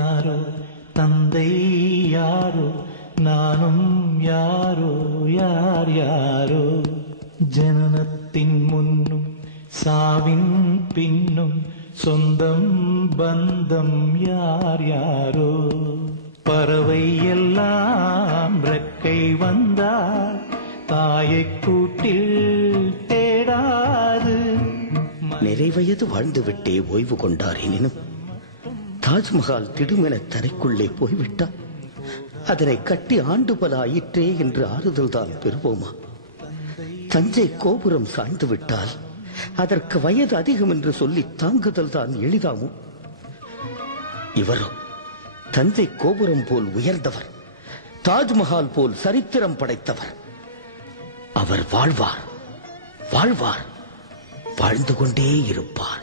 யாரோ? தந்தை யாரோ? நானும் யாரோ? யார் யாரோ? ஜனனத்தின் முன்னும் சாவின் பின்னும் சொந்தம் பந்தம் யார் யாரோ? பறவை எல்லாம் ரெக்கை வந்தால் தாயை கூட்டில் தேடாது. நிறைவயது வாழ்ந்துவிட்டே ஓய்வு கொண்டார் எனினும் தாஜ்மஹால் திடுமென தரைக்குள்ளே போய்விட்டார் அதனை கட்டி ஆண்டு பல ஆயிற்றே என்று ஆறுதல் தான் பெறுவோமா? தஞ்சை கோபுரம் சாய்ந்து விட்டால் அதற்கு வயது அதிகம் என்று சொல்லி தாங்குதல் தான் எளிதாமோ இவரோ தஞ்சை கோபுரம் போல் உயர்ந்தவர் தாஜ்மஹால் போல் சரித்திரம் படைத்தவர். அவர் வாழ்வார் வாழ்வார் வாழ்ந்து கொண்டே இருப்பார்.